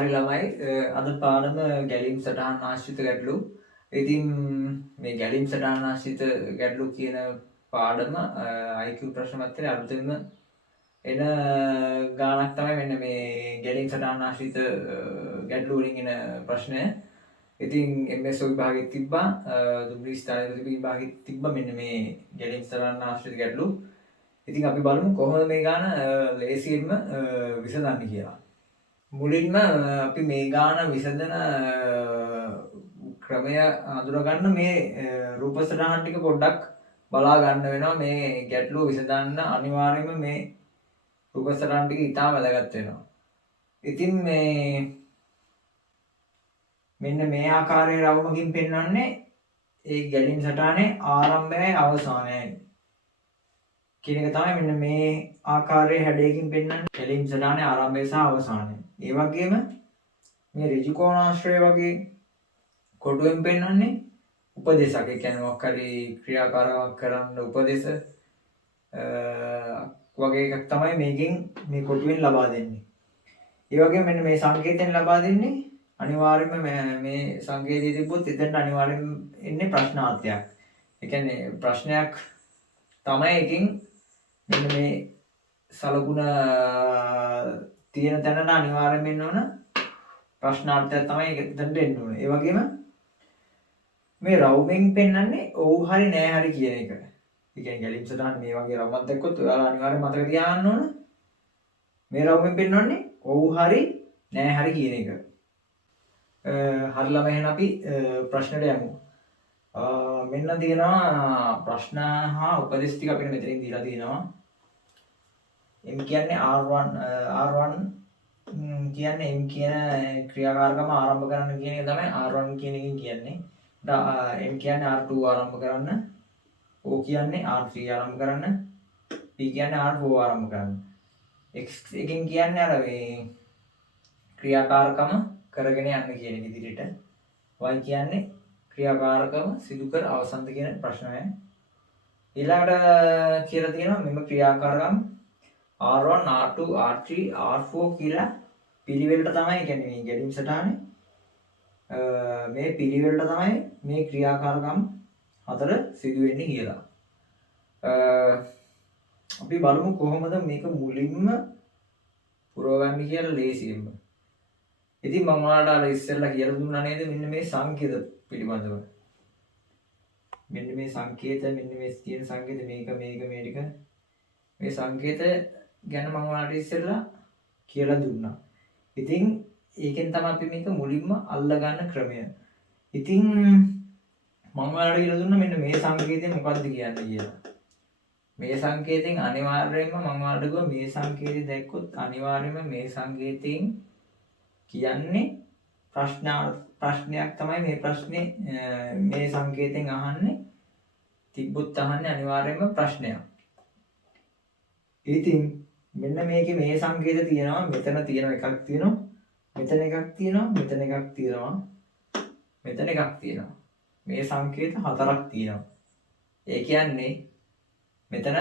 හරි ළමයි අද පාඩම ගැලීම් සටහන් ආශ්‍රිත ගැටලු. ඉතින් මේ ගැලීම් සටහන් ආශ්‍රිත ගැටලු කියන පාඩම IQ ප්‍රශ්න පත්‍රයේ අලුතෙන්ම එන ගානක් තමයි මෙන්න මේ ගැලීම් සටහන් ආශ්‍රිත ගැටලු වලින් එන ප්‍රශ්නය. ඉතින් MS විභාගෙත් තිබ්බා දුම්රිය ස්ථානික විභාගෙත් තිබ්බා මෙන්න මේ ගැලීම් සටහන් ආශ්‍රිත ගැටලු. ඉතින් අපි බලමු කොහොමද මේ ගාන ලේසියෙන්ම විසඳන්නේ කියලා. මුලින්ම අපි මේ ගාන විසඳන ක්‍රමය හඳුනගන්න මේ රූප සටහන් ටික පොඩ්ඩක් බලා ගන්න වෙනවා. මේ ගැටලුව විසඳන්න අනිවාර්යයෙන්ම මේ රූප සටහන් ටික ඉතාම වැදගත් වෙනවා. ඉතින් මෙන්න මේ ආකාරයේ රවුමකින් පෙන්වන්නේ ඒ ගැලීම් සටහනේ ආරම්භයයි අවසානයයි කියන එක තමයි මෙන්න මේ ආකාරයේ හැඩයකින් පෙන්වන්නේ ගැලීම් සටහනේ ආරම්භය සහ අවසානය. ඒ වගේම මේ ඍජු කෝණාශ්‍රය වගේ කොටුවෙන් පෙන්වන්නේ උපදේශක. ඒ කියන්නේ මොකක් හරි ක්‍රියාකාරකමක් කරන්න උපදේශ වගේ එකක් තමයි මේකෙන් මේ කොටුවෙන් ලබා දෙන්නේ. ඒ වගේම මෙන්න මේ සංකේතයෙන් ලබා දෙන්නේ අනිවාර්යයෙන්ම මේ සංකේතය තිබ්බොත් එතනට අනිවාර්යයෙන්ම එන්නේ ප්‍රශ්නාර්ථයක්. ඒ කියන්නේ ප්‍රශ්නයක් තමයි එකකින් මෙන්න මේ සලකුණ තියෙන තැනට අනිවාර්යයෙන්ම එන්න ඕන ප්‍රශ්නාර්ථයක් තමයි එතනට එන්න ඕන. ඒ වගේම මේ රවුමෙන් පෙන්වන්නේ ඔව් හරි නෑ හරි කියන එක. ඒ කියන්නේ ගැලීම් සටහන් මේ වගේ රවුමක් දැක්කොත් ඔයාලා අනිවාර්යයෙන් මතක තියාගන්න ඕන. මේ රවුමෙන් පෙන්වන්නේ ඔව් හරි නෑ හරි කියන එක. හරි ළමයි එහෙනම් අපි ප්‍රශ්නෙට යමු. මෙන්න තියෙනවා ප්‍රශ්න හා උපදේශ ටික අපිට මෙතනින් දීලා තියෙනවා. M කියන්නේ R1 කියන්නේ M කියන ක්‍රියාකාරකම ආරම්භ කරන්න කියන එක තමයි R1 කියන එකෙන් කියන්නේ. M කියන්නේ R2 ආරම්භ කරන්න, O කියන්නේ R3 ආරම්භ කරන්න, P කියන්නේ R4 ආරම්භ කරන්න. X එකෙන් කියන්නේ අර මේ ක්‍රියාකාරකම කරගෙන යන්න කියන එක ඉදිරියට. Y කියන්නේ ක්‍රියාකාරකම සිදු කර අවසන්ද කියන ප්‍රශ්නය. ඊළඟට කියලා තියෙනවා මෙම ක්‍රියාකාරකම් R1 R2 R3 R4 කියලා පිළිවෙලට තමයි කියන්නේ මේ ගැලීම් සටහනේ මේ පිළිවෙලට තමයි මේ ක්‍රියාකාරකම් හතර සිදු වෙන්නේ කියලා. අපි බලමු කොහොමද මේක මුලින්ම පුරවගන්නේ කියලා ලේසියෙන්ම. ඉතින් මම ඔයාලට අර ඉස්සෙල්ලා කියලා දුන්නා නේද මෙන්න මේ සංකේත පිළිබඳව. මෙන්න මේ සංකේත මෙන්න මේ තියෙන සංකේත මේක මේ ටික මේ සංකේත ගැන මම ඔයාලට ඉස්සෙල්ලා කියලා දුන්නා. ඉතින් ඒකෙන් තමයි අපි මේක මුලින්ම අල්ලගන්න ක්‍රමය. ඉතින් මම ඔයාලට කියලා දුන්නා මෙන්න මේ සංකේතය මොකක්ද කියන්නේ කියලා. මේ සංකේතයෙන් අනිවාර්යයෙන්ම මම ඔයාලට කිව්වා මේ සංකේතය දැක්කොත් අනිවාර්යයෙන්ම මේ සංකේතයෙන් කියන්නේ ප්‍රශ්නයක් තමයි මේ ප්‍රශ්නේ මේ සංකේතයෙන් අහන්නේ. තිබ්බොත් අහන්නේ අනිවාර්යයෙන්ම ප්‍රශ්නයක්. ඉතින් මෙන්න මේකේ මේ සංකේත තියෙනවා මෙතන තියෙන එකක් තියෙනවා මෙතන එකක් තියෙනවා මෙතන එකක් තියෙනවා මෙතන එකක් තියෙනවා මේ සංකේත හතරක් තියෙනවා. ඒ කියන්නේ මෙතන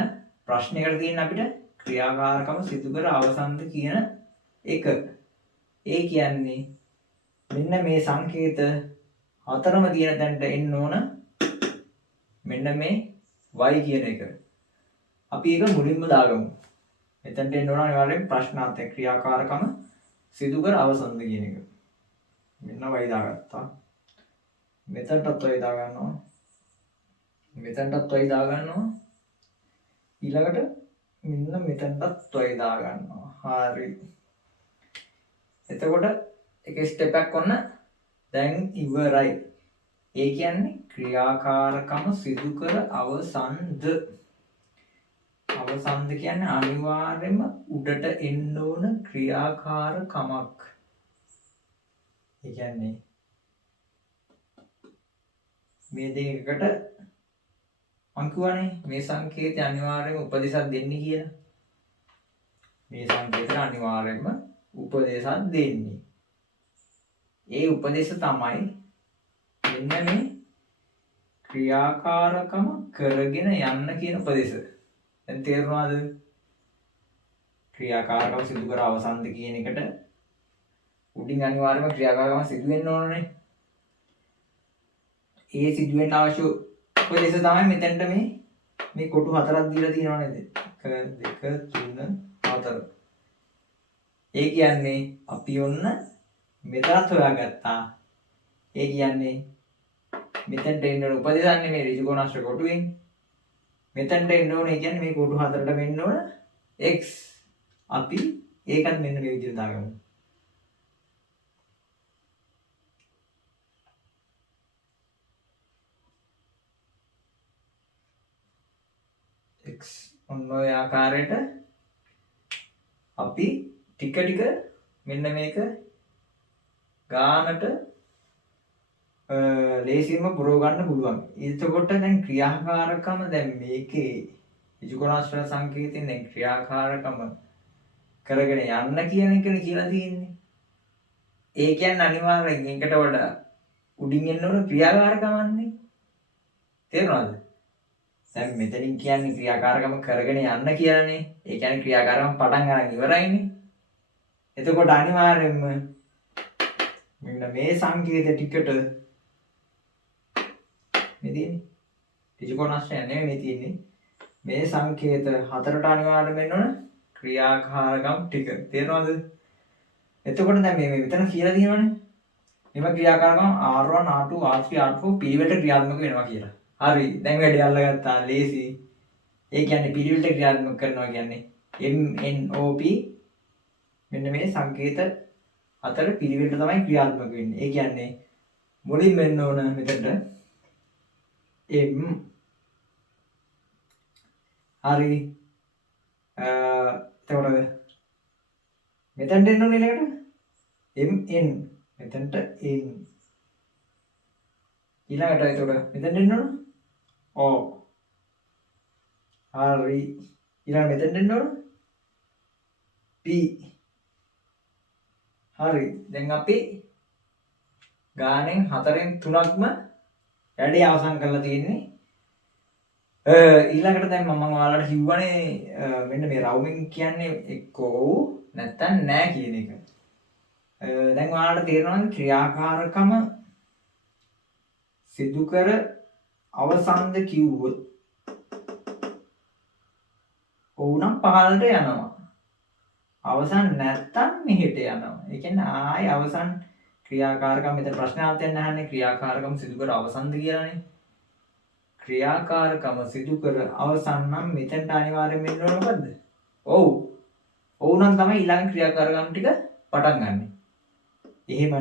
ප්‍රශ්නයකට තියෙන අපිට ක්‍රියාකාරකම සිදු කර අවසන්ද කියන එක. ඒ කියන්නේ මෙන්න මේ සංකේත හතරම තියෙන තැනට එන්න ඕන මෙන්න මේ y කියන එක. අපි ඒක මුලින්ම දාගමු. මෙතනට එන්න ඕන අනිවාර්යෙන් ප්‍රශ්නාර්ථයක් ක්‍රියාකාරකම සිදු කර අවසන්ද කියන එක. මෙන්න y දාගත්තා. මෙතනටත් y දා ගන්නවා. මෙතනටත් y දා ගන්නවා. ඊළඟට මෙන්න මෙතනටත් y දා ගන්නවා. හරි. එතකොට එක ස්ටෙප් එකක් ඔන්න දැන් ඉවරයි. ඒ කියන්නේ ක්‍රියාකාරකම සිදු කර අවසන්ද. අවසන්ද කියන්නේ අනිවාර්යයෙන්ම උඩට එන්න ඕන ක්‍රියාකාරකමක්. ඒ කියන්නේ මේ දෙකකට මං කියවනේ මේ සංකේතය අනිවාර්යයෙන්ම උපදේශයක් දෙන්නේ කියලා. මේ සංකේතය අනිවාර්යයෙන්ම උපදේශයක් දෙන්නේ. ඒ උපදේශ තමයි මෙන්න මේ ක්‍රියාකාරකම කරගෙන යන්න කියන උපදේශ. දැන් තේරුණාද? ක්‍රියාකාරකම සිදු කර අවසන්ද කියන එකට උඩින් අනිවාර්යයෙන්ම ක්‍රියාකාරකම සිදු වෙන්න ඕනනේ. ඒ සිදු වෙන්න අවශ්‍ය ලෙස තමයි මෙතෙන්ට මේ කොටු හතරක් දීලා තියෙනව නේද? 1 2 3 4. ඒ කියන්නේ අපි ඔන්න මෙතනත් හොයාගත්තා. ඒ කියන්නේ මෙතෙන්ට එන්න ඕන උපදේශන්නේ මේ ඍජුකෝණාශ්‍ර කොටුවෙන්. මෙතෙන්ට එන්න ඕන ඒ කියන්නේ මේ කොටු හතරට මෙන්න ඕන x. අපි ඒකත් මෙන්න මේ විදිහට දාගමු. x ඔන්න ඔය ආකාරයට අපි ටික ටික මෙන්න මේක ගානට ලේසියෙන්ම පුරව ගන්න පුළුවන්. එතකොට දැන් ක්‍රියාකාරකම දැන් මේකේ ඍජුකෝණාශ්‍ර සංකේතයෙන් දැන් ක්‍රියාකාරකම කරගෙන යන්න කියන එකනේ කියලා තියෙන්නේ. ඒ කියන්නේ අනිවාර්යෙන් එකට වඩා උඩින් එන්න ඕන ක්‍රියාකාරකමන්නේ. තේරුණාද? දැන් මෙතනින් කියන්නේ ක්‍රියාකාරකම කරගෙන යන්න කියලානේ. ඒ කියන්නේ ක්‍රියාකාරකම පටන් ගන්න ඉවරයිනේ. එතකොට අනිවාර්යෙන්ම මෙන්න මේ සංකේත ටිකට මේ තියෙන්නේ ඍජුකෝණාශ්‍රය නෙමෙයි මේ තියෙන්නේ. මේ සංකේත හතරට අනිවාර්යයෙන් වෙන්න ඕන ක්‍රියාකාරකම් ටික. තේරෙනවද? එතකොට දැන් මේ මෙතන කියලා තියෙනවනේ. මෙම ක්‍රියාකාරකම් R1 R2 R3 R4 පිළිවෙලට ක්‍රියාත්මක වෙනවා කියලා. හරි. දැන් වැඩි අල්ලගත්තා. ලේසි. ඒ කියන්නේ පිළිවෙලට ක්‍රියාත්මක කරනවා කියන්නේ MNOP මෙන්න මේ සංකේත අතර පිළිවෙලට තමයි ක්‍රියාත්මක වෙන්නේ. ඒ කියන්නේ මුලින් වෙන්න ඕන මෙතනට M හරි එතකොට මෙතනට එන්න ඕනේ ඊළඟට MN මෙතනට N ඊළඟට එතකොට මෙතනට එන්න ඕන O හරි ඊළඟ මෙතනට එන්න ඕන P හරි දැන් අපි ගානෙන් 4න් 3ක්ම වැඩේ අවසන් කරලා තියෙන්නේ. ඊළඟට දැන් මම ඔයාලට කිව්වනේ මෙන්න මේ රවුමින් කියන්නේ එක්කෝ නැත්තම් නෑ කියන එක. දැන් ඔයාලට තේරෙනවද ක්‍රියාකාරකම සිදු කර අවසන්ද කිව්වොත් ඕනම් පහළට යනවා. අවසන් නැත්තම් මෙහෙට යනවා. ඒ කියන්නේ ආයේ අවසන් ක්‍රියාකාරකම් මෙතන ප්‍රශ්නාර්ථයෙන් අහන්නේ ක්‍රියාකාරකම් සිදු කර අවසන්ද කියලානේ. ක්‍රියාකාරකම සිදු කර අවසන් නම් මෙතනට අනිවාර්යයෙන් වෙන්න ඕන මොකද්ද? ඔව්. ඔව් නම් තමයි ඊළඟ ක්‍රියාකාරකම් ටික පටන් ගන්නෙ. එහෙම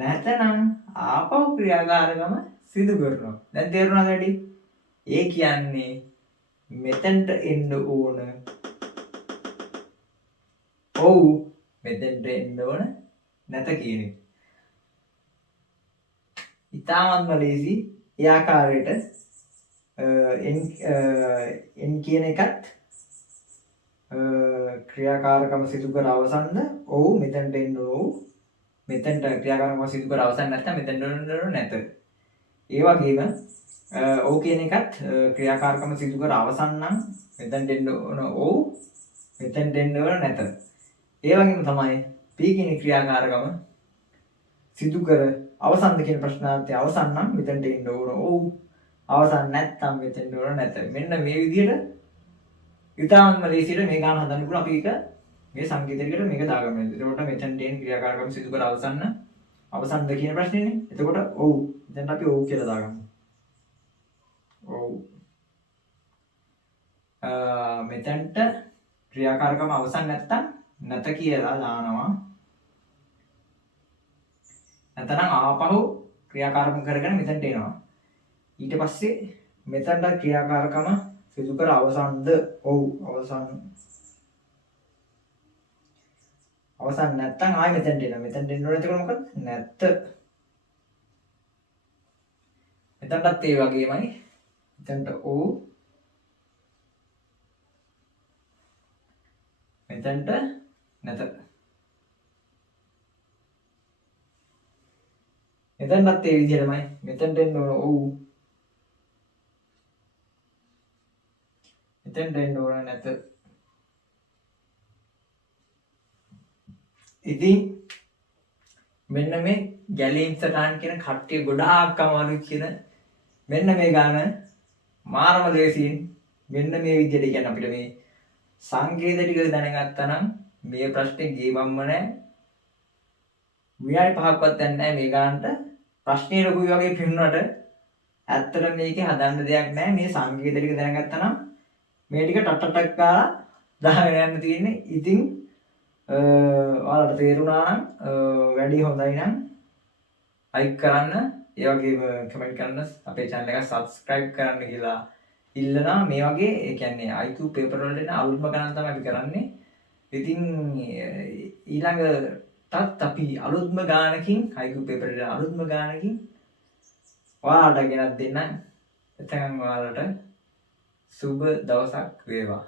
නැතනම් ආපහු ක්‍රියාකාරකම සිදු කරනවා. දැන් තේරුණාද වැඩි? ඒ කියන්නේ මෙතනට එන්න ඕන. ඔව් මෙතනට එන්න ඕන නැත කියන එක. ඉතාමත්ම ලේසි. ඒ ආකාරයට n කියන එකත් ක්‍රියාකාරකම සිදු කර අවසන්ද? ඔව් මෙතනට එන්න ඕන. මෙතනට ක්‍රියාකාරකම සිදු කර අවසන් නැත්නම් මෙතනට එන්න ඕන නැත. ඒ වගේම ඔව් කියන එකත් ක්‍රියාකාරකම සිදු කර අවසන් නම් මෙතනට එන්න ඕන. ඔව් මෙතනට එන්න ඕන නැත. ඒ වගේම තමයි P කියන ක්‍රියාකාරකම සිදු කර අවසන්ද කියන ප්‍රශ්නාර්ථය අවසන් නම් මෙතනට එන්න ඕන. ඔව් අවසන් නැත්නම් මෙතනට ඕන නැත. මෙන්න මේ විදිහට ඉතාමත්ම ලේසියට මේ ගාන හදන්න පුළුවන්. අපි ඒක මේ සංකේතයකට මේක දාගමු. එතකොට මෙතනට එන ක්‍රියාකාරකම සිදු කර අවසන්ද කියන ප්‍රශ්නේනේ. එතකොට ඔව්. දැන් අපි ඔව් කියලා දාගමු. ඔව්. මෙතනට ක්‍රියාකාරකම අවසන් නැත්නම් නැත කියලා දානවා. නැත්නම් ආපහු ක්‍රියාකාරකම් කරගෙන මෙතනට එනවා. ඊට පස්සේ මෙතනට ක්‍රියාකාරකම සිදු කර අවසන්ද? ඔව් අවසන්. අවසන් නැත්නම් ආයෙ මෙතනට එනවා. මෙතනට එන්න ඕනේ එතකොට මොකද? නැත්ත. මෙතනටත් ඒ වගේමයි. මෙතනට ඔව්. මෙතනට නැත. මෙතනටත් ඒ විදිහටමයි. මෙතනට එන්න ඕන ඔව්. මෙතනට එන්න ඕන නැත. ඉතින් මෙන්න මේ ගැලීම් සටහන් කියන කට්ටිය ගොඩාක් අමාරු කියන මෙන්න මේ ගාන මාරම දේශීන් මෙන්න මේ විදිහට කියන්නේ අපිට මේ සංකේත ටික දැනගත්තා නම් මේ ප්‍රශ්නේ ගේවම්ම නැහැ. විනාඩි 5ක්වත් යන්නේ නැහැ මේ ගානට. ප්‍රශ්නේ ලොකුයි වගේ පින්නුනට ඇත්තට මේකේ හදන්න දෙයක් නැහැ. මේ සංකේත ටික දැනගත්තා නම් මේ ටික ටටටක් ගාලා දාගෙන යන්න තියෙන්නේ. ඉතින් ඔයාලට තේරුණා නම් වැඩි හොඳයි නම් ලයික් කරන්න, ඒ වගේම කමෙන්ට් කරන්න, අපේ channel එක subscribe කරන්න කියලා ඉල්ලනවා. මේ වගේ ඒ කියන්නේ IQ paper වලට එන අලුත්ම ගණන් තමයි අපි කරන්නේ. ඉතින් ඊළඟටත් අපි අලුත්ම ගානකින් IQ paper වල අලුත්ම ගානකින් ඔයාලට ගෙනත් දෙන්න. එතකන් ඔයාලට සුබ දවසක් වේවා.